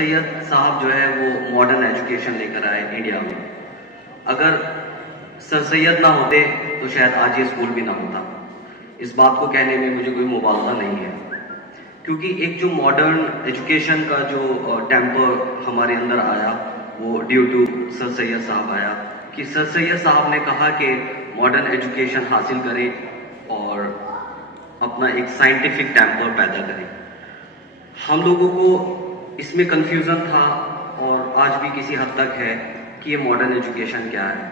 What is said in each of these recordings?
सैयद साहब जो है वो मॉडर्न एजुकेशन लेकर आए इंडिया में। अगर सर सैयद ना होते तो शायद आज ये स्कूल भी ना होता। इस बात को कहने में मुझे कोई मुबालगा नहीं है, क्योंकि एक जो मॉडर्न एजुकेशन का जो टेम्पर हमारे अंदर आया वो ड्यू टू सर सैयद साहब आया, कि सर सैयद साहब ने कहा कि मॉडर्न एजुकेशन हासिल करें और अपना एक साइंटिफिक टेम्पर पैदा करें। हम लोगों को इसमें कंफ्यूजन था और आज भी किसी हद तक है कि ये मॉडर्न एजुकेशन क्या है।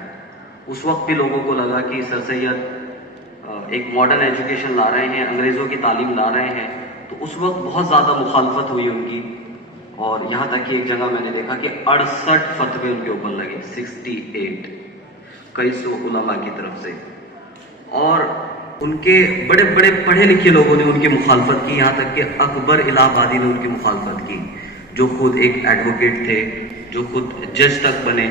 उस वक्त भी लोगों को लगा कि सर सैयद एक मॉडर्न एजुकेशन ला रहे हैं, अंग्रेज़ों की तालीम ला रहे हैं, तो उस वक्त बहुत ज़्यादा मुखालफत हुई उनकी। और यहाँ तक कि एक जगह मैंने देखा कि 68 फतवे उनके ऊपर लगे, 68 कई सौ उलमा की तरफ से, और उनके बड़े बड़े पढ़े लिखे लोगों ने उनकी मुखालफत की। यहाँ तक कि अकबर इलाहाबादी ने उनकी मुखालफत की, जो खुद एक एडवोकेट थे, जो खुद जज तक बने,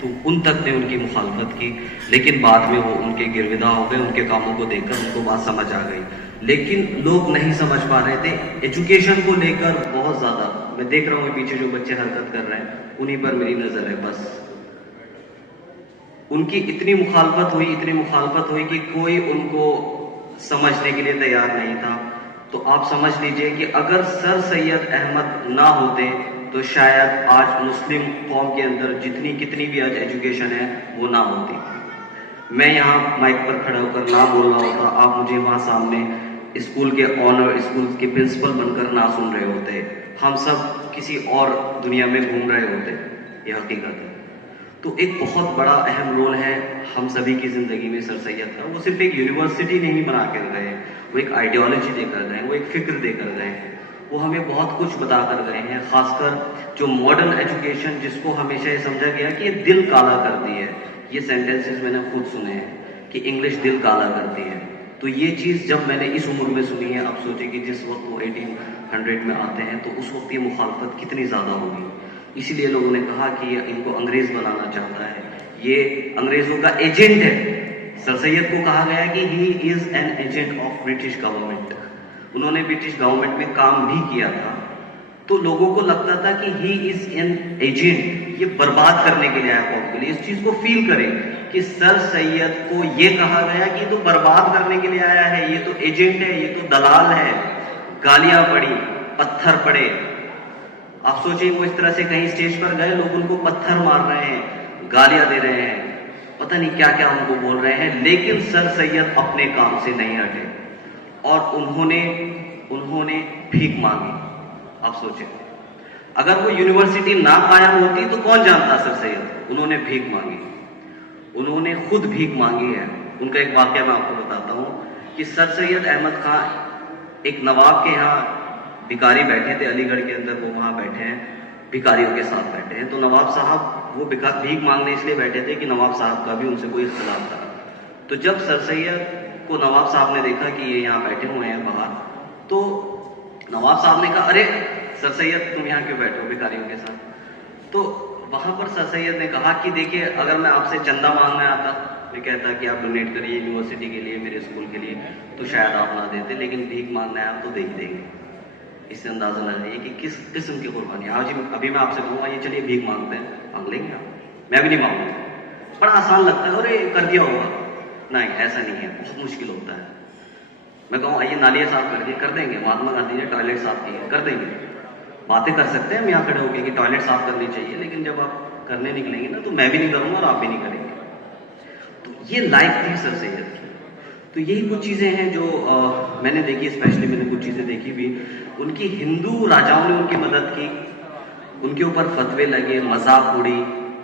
तो उन तक ने उनकी मुखालफत की। लेकिन बाद में वो उनके गिरविदा हो गए, उनके कामों को देखकर उनको बात समझ आ गई। लेकिन लोग नहीं समझ पा रहे थे एजुकेशन को लेकर बहुत ज़्यादा। मैं देख रहा हूँ पीछे जो बच्चे हरकत कर रहे हैं, उन्हीं पर मेरी नज़र है बस। उनकी इतनी मुखालफत हुई कि कोई उनको समझने के लिए तैयार नहीं था। तो आप समझ लीजिए कि अगर सर सैयद अहमद ना होते तो शायद आज मुस्लिम कौम के अंदर जितनी कितनी भी आज एजुकेशन है वो ना होती। मैं यहाँ माइक पर खड़ा होकर ना बोल रहा होता, आप मुझे वहाँ सामने स्कूल के ऑनर, स्कूल के प्रिंसिपल बनकर ना सुन रहे होते, हम सब किसी और दुनिया में घूम रहे होते। ये हकीकत है। तो एक बहुत बड़ा अहम रोल है हम सभी की जिंदगी में सर सैयद का। वो सिर्फ एक यूनिवर्सिटी नहीं बना कर गए, वो एक आइडियोलॉजी देकर गए, वो एक फिक्र देकर गए, वो हमें बहुत कुछ बता कर गए हैं। खासकर जो मॉडर्न एजुकेशन, जिसको हमेशा ये समझा गया कि ये दिल काला करती है। ये सेंटेंसेस मैंने खुद सुने हैं कि इंग्लिश दिल काला करती है। तो ये चीज़ जब मैंने इस उम्र में सुनी है, अब सोचे कि जिस वक्त वो 1800 में आते हैं तो उस वक्त ये मुखालफत कितनी ज़्यादा होगी। इसीलिए लोगों ने कहा कि ये इनको अंग्रेज बनाना चाहता है, ये अंग्रेजों का एजेंट है। सर सैयद को कहा गया कि he is an agent of British government. उन्होंने ब्रिटिश गवर्नमेंट में काम भी किया था। तो लोगों को लगता था कि ही इज एन एजेंट, ये बर्बाद करने के लिए आया कौम के लिए। इस चीज को फील करें कि सर सैयद को ये कहा गया कि तो बर्बाद करने के लिए आया है, ये तो एजेंट है, ये तो दलाल है। गालियां पड़ी, पत्थर पड़े। आप सोचिए वो इस तरह से कहीं स्टेज पर गए, लोग उनको पत्थर मार रहे हैं, गालियां दे रहे हैं, पता नहीं क्या क्या उनको बोल रहे हैं, लेकिन सर सैयद अपने काम से नहीं हटे और उन्होंने भीख मांगी। आप सोचिए अगर वो यूनिवर्सिटी ना कायम होती तो कौन जानता सर सैयद। उन्होंने भीख मांगी, उन्होंने खुद भीख मांगी है। उनका एक वाक्य मैं आपको बताता हूं कि सर सैयद अहमद खान एक नवाब के यहाँ भिखारी बैठे थे, अलीगढ़ के अंदर वो वहां बैठे हैं, भिखारियों के साथ बैठे हैं। तो नवाब साहब वो भीख मांगने इसलिए बैठे थे कि नवाब साहब का भी उनसे कोई इख्तिलाफ था। तो जब सर सैयद को नवाब साहब ने देखा कि ये यहाँ बैठे हुए हैं बाहर, तो नवाब साहब ने कहा, अरे सर सैयद तुम यहाँ क्यों बैठे हो भिखारियों के साथ। तो वहां पर सर सैयद ने कहा कि देखिए, अगर मैं आपसे चंदा मांगने आता, मैं कहता कि आप डोनेट करिए यूनिवर्सिटी के लिए, मेरे स्कूल के लिए, तो शायद आप ना देते, लेकिन भीख मांगना है आप तो दे ही देंगे। इससे अंदाजा लग रही है कि किस किस्म की कुर्बानी। आज अभी मैं आपसे कहूँगा ये चलिए भीख मांगते हैं, मांग लेंगे आप? मैं भी नहीं मांगूंगा। बड़ा आसान लगता है, अरे कर दिया होगा। नहीं, ऐसा नहीं है, बहुत मुश्किल होता है। मैं कहूँ आइए नालियाँ साफ कर दिए, कर देंगे। महात्मा गांधी ने टॉयलेट साफ किए, कर देंगे। बातें कर सकते हैं हम यहाँ खड़े होकर कि टॉयलेट साफ करनी चाहिए, लेकिन जब आप करने निकलेंगे ना तो मैं भी नहीं करूँगा और आप भी नहीं करेंगे। तो ये लाइफ थी सर सैयद की। तो यही कुछ चीज़ें हैं जो मैंने देखी, स्पेशली मैंने कुछ चीज़ें देखी भी। उनकी हिंदू राजाओं ने उनकी मदद की, उनके ऊपर फतवे लगे, मजाक उड़ी।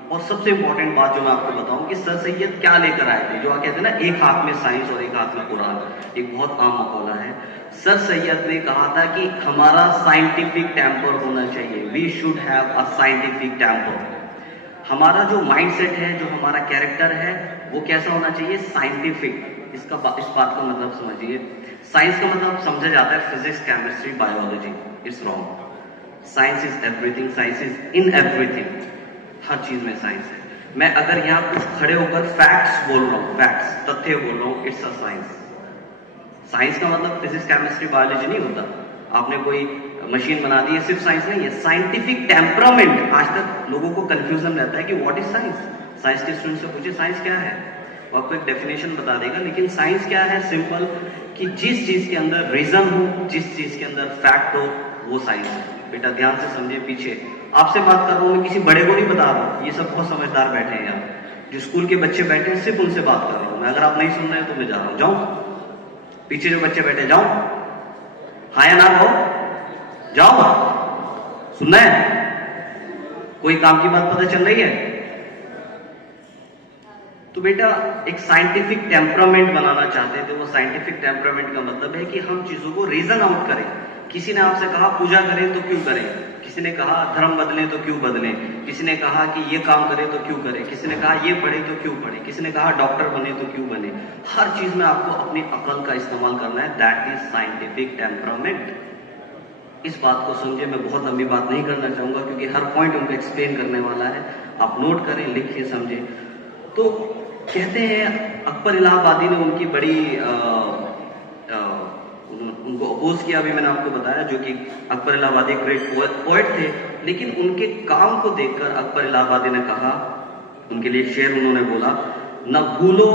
और सबसे इंपॉर्टेंट बात जो मैं आपको बताऊं कि सर सैयद क्या लेकर आए थे, जो आप कहते हैं ना एक हाथ में साइंस और एक हाथ में कुरान, एक बहुत आम मकौला है। सर सैयद ने कहा था कि हमारा साइंटिफिक टेम्पर होना चाहिए, we should have a scientific temper. हमारा जो माइंडसेट है, जो हमारा कैरेक्टर है, वो कैसा होना चाहिए? साइंटिफिक। इस बात का मतलब समझिए, साइंस का मतलब समझा जाता है physics, chemistry, biology. It's wrong. Science is everything, science is in everything. हर चीज में साइंस है। मैं अगर यहाँ कुछ खड़े होकर फैक्ट्स बोल रहा हूँ, फैक्ट्स, तथ्य बोल रहा हूँ, इट्स अ साइंस। साइंस का मतलब फिजिक्स, केमिस्ट्री, बायोलॉजी नहीं होता। आपने कोई मशीन बना दी है, सिर्फ साइंस नहीं है, साइंटिफिक टेम्परामेंट। आज तक लोगों को कंफ्यूजन रहता है कि व्हाट इज साइंस। साइंस के स्टूडेंट से पूछे साइंस क्या है, वो आपको एक डेफिनेशन बता देगा। लेकिन साइंस क्या है, सिंपल, कि जिस चीज के अंदर रीजन हो, जिस चीज के अंदर फैक्ट हो, वो साइंस है। बेटा ध्यान से समझे, पीछे आपसे बात कर रहा हूं, मैं किसी बड़े को नहीं बता रहा हूं, ये सब बहुत समझदार बैठे हैं यहाँ, जो स्कूल के बच्चे बैठे हैं, सिर्फ उनसे बात कर रहा हूं मैं। अगर आप नहीं सुन रहे हैं तो मैं जा रहा हूं, जाऊं? पीछे जो बच्चे बैठे, जाऊं? हाँ या ना हो, जाओ? सुनना है? कोई काम की बात पता चल रही है? तो बेटा एक साइंटिफिक टेम्परामेंट बनाना चाहते थे। वो साइंटिफिक टेम्परामेंट का मतलब है कि हम चीजों को रीजन आउट करें। किसी ने आपसे कहा पूजा करें तो क्यों करें, किसी ने कहा धर्म बदलें तो क्यों बदलें, किसी ने कहा कि ये काम करें तो क्यों करें, किसी ने कहा ये पढ़े तो क्यों पढ़े, किसी ने कहा डॉक्टर बने तो क्यों बने। हर चीज में आपको अपनी अकल का इस्तेमाल करना है। That is scientific temperament. इस बात को समझे, मैं बहुत लंबी बात नहीं करना चाहूंगा क्योंकि हर पॉइंट उनको एक्सप्लेन करने वाला है। आप नोट करें, लिखिए, समझे। तो कहते हैं अकबर इलाहाबादी ने उनकी बड़ी उनको अपोज किया, अभी मैंने आपको बताया, जो कि अकबर इलाहाबादी ग्रेट पोएट थे। लेकिन उनके काम को देखकर अकबर इलाहाबादी ने कहा, उनके लिए शेर उन्होंने बोला, न भूलो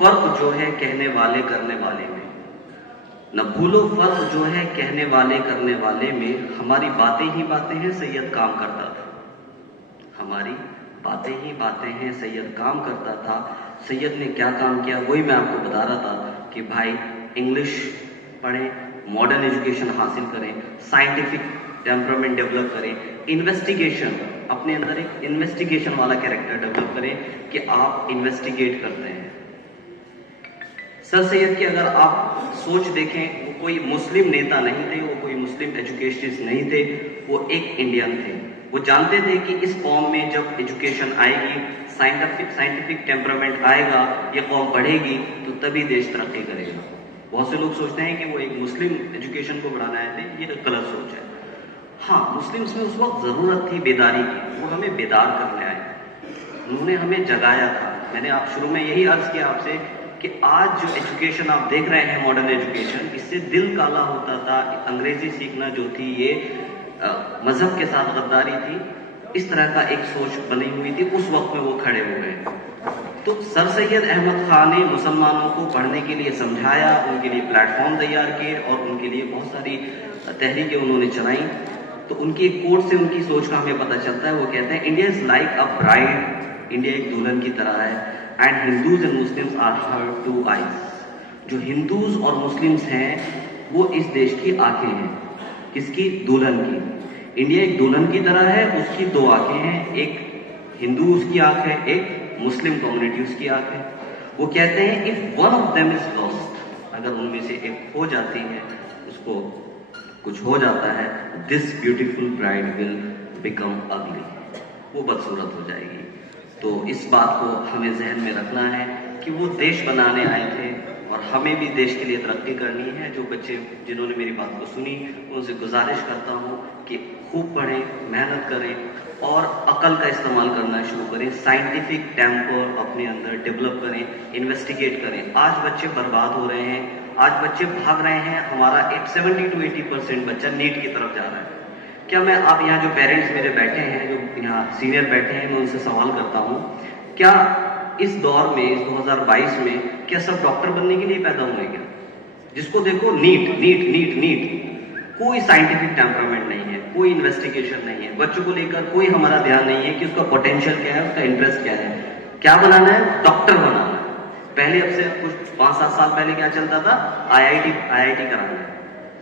फर्क जो है कहने वाले करने वाले में, न भूलो फर्क जो है कहने वाले करने वाले में, हमारी बातें ही बातें हैं सैयद काम करता था। हमारी बातें ही बातें हैं सैयद काम करता था। सैयद ने क्या काम किया वही मैं आपको बता रहा था कि भाई इंग्लिश पढ़ें, मॉडर्न एजुकेशन हासिल करें, साइंटिफिक टेम्परामेंट डेवलप करें, इन्वेस्टिगेशन, अपने अंदर एक इन्वेस्टिगेशन वाला कैरेक्टर डेवलप करें कि आप इन्वेस्टिगेट करते हैं। सर सैयद की अगर आप सोच देखें, वो कोई मुस्लिम नेता नहीं थे, वो कोई मुस्लिम एजुकेशनिस्ट नहीं थे, वो एक इंडियन थे। वो जानते थे कि इस कौम में जब एजुकेशन आएगी, साइंटिफिक टेम्परामेंट आएगा, ये कौम पढ़ेगी तो तभी देश तरक्की करेगा। बहुत से लोग सोचते हैं कि वो एक मुस्लिम एजुकेशन को बढ़ाने आए थे, ये गलत सोच है। हाँ, मुस्लिम्स में उस वक्त जरूरत थी बेदारी की, वो हमें बेदार करने आए, उन्होंने हमें जगाया था। मैंने आप शुरू में यही अर्ज किया आपसे कि आज जो एजुकेशन आप देख रहे हैं, मॉडर्न एजुकेशन, इससे दिल काला होता था। अंग्रेजी सीखना जो थी ये मजहब के साथ गद्दारी थी, इस तरह का एक सोच बनी हुई थी। उस वक्त में वो खड़े हुए हैं। तो सर सैयद अहमद खान ने मुसलमानों को पढ़ने के लिए समझाया, उनके लिए प्लेटफॉर्म तैयार किए और उनके लिए बहुत सारी तहरीकें उन्होंने चलाई। तो उनकी एक कोट से उनकी सोच का हमें पता चलता है। वो कहते हैं, India is like a bride, India एक दुल्हन की तरह है, and Hindus and Muslims are her two eyes. जो हिंदूज और मुस्लिम्स हैं वो इस देश की आंखें हैं। किसकी? दुल्हन की। इंडिया एक दुल्हन की तरह है, उसकी दो आंखें हैं, एक हिंदू उसकी आंख है, एक मुस्लिम कम्युनिटी उसकी आंख है। वो कहते हैं if one of them is lost, अगर उनमें से एक हो जाती है, उसको कुछ हो जाता है, this beautiful bride will become अगली, वो बदसूरत हो जाएगी। तो इस बात को हमें जहन में रखना है कि वो देश बनाने आए थे और हमें भी देश के लिए तरक्की करनी है। जो बच्चे जिन्होंने मेरी बात को सुनी, उनसे गुजारिश करता हूँ कि खूब पढ़ें, मेहनत करें और अकल का इस्तेमाल करना शुरू करें। साइंटिफिक टेम्पर अपने अंदर डेवलप करें, इन्वेस्टिगेट करें। आज बच्चे बर्बाद हो रहे हैं, आज बच्चे भाग रहे हैं। हमारा 70 to 80% बच्चा नीट की तरफ जा रहा है। क्या मैं, आप यहाँ जो पेरेंट्स मेरे बैठे हैं, जो यहाँ सीनियर बैठे हैं, मैं उनसे सवाल करता हूँ, क्या इस दौर में, इस 2022 में, क्या सब डॉक्टर बनने के लिए पैदा हुए? क्या जिसको देखो नीट नीट नीट नीट, कोई साइंटिफिक टेम्परामेंट नहीं है, कोई इन्वेस्टिगेशन नहीं है, बच्चों को लेकर कोई हमारा ध्यान नहीं है कि उसका पोटेंशियल क्या है, उसका इंटरेस्ट क्या है, क्या बनाना है, डॉक्टर बनाना है। पहले अब से कुछ 5-7 साल पहले क्या चलता था, आईआईटी कराना है,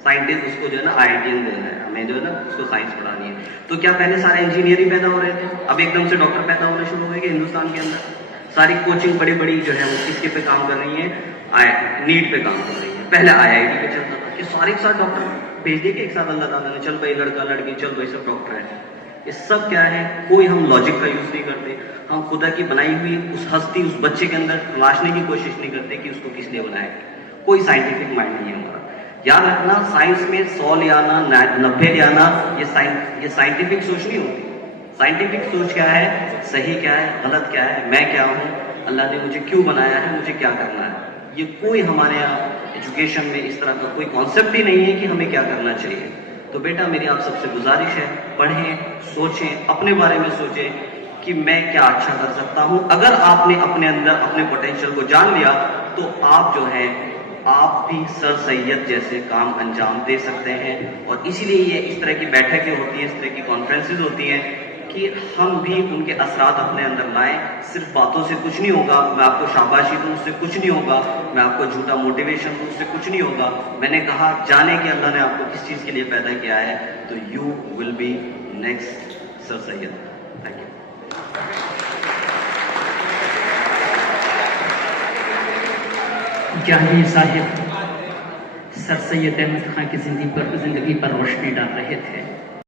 साइंटिस्ट उसको जो है ना आईआईटीएन देना है, हमें जो है ना उसको साइंस पढ़ानी है। तो क्या पहले सारे इंजीनियर ही पैदा हो रहे थे? अब एकदम से डॉक्टर पैदा होने शुरू हो गए हिंदुस्तान के अंदर। सारी कोचिंग बड़ी बड़ी जो है वो किसके पे काम कर रही है, नीट पे काम कर रही है। पहले आईआईटी पे चलता था कि सारे के साथ डॉक्टर भेज दिए कि एक साथ अल्लाह ताला ने, चल भाई लड़का लड़की, चल भाई सब डॉक्टर है। ये सब क्या है? कोई हम लॉजिक का यूज नहीं करते, हम खुदा की बनाई हुई उस हस्ती, उस बच्चे के अंदर तलाशने की कोशिश नहीं करते कि उसको किसने बनाया। कोई साइंटिफिक माइंड नहीं है हमारा। याद रखना, साइंस में 100 ले आना, 90 ले आना, ये साइंटिफिक सोच नहीं होती। साइंटिफिक सोच क्या है, सही क्या है, गलत क्या है, मैं क्या हूँ, अल्लाह ने मुझे क्यों बनाया है, मुझे क्या करना है। ये कोई हमारे यहाँ एजुकेशन में इस तरह का कोई कॉन्सेप्ट ही नहीं है कि हमें क्या करना चाहिए। तो बेटा मेरी आप सबसे गुजारिश है, पढ़ें, सोचें, अपने बारे में सोचें कि मैं क्या अच्छा कर सकता हूं। अगर आपने अपने अंदर अपने पोटेंशियल को जान लिया तो आप जो है आप भी सर सैयद जैसे काम अंजाम दे सकते हैं। और इसीलिए ये इस तरह की बैठकें होती हैं, इस तरह की कॉन्फ्रेंसेज होती हैं कि हम भी उनके असरात अपने अंदर लाएं। सिर्फ बातों से कुछ नहीं होगा, मैं आपको शाबाशी दूं उससे कुछ नहीं होगा, मैं आपको झूठा मोटिवेशन दूं उससे कुछ नहीं होगा। मैंने कहा जाने कि अल्लाह ने आपको किस चीज के लिए पैदा किया है, तो you will be next Sir Syed. Thank you. Jahangir Sahib Sir Syed Ahmad Khan की जिंदगी पर रोशनी डाल रहे थे।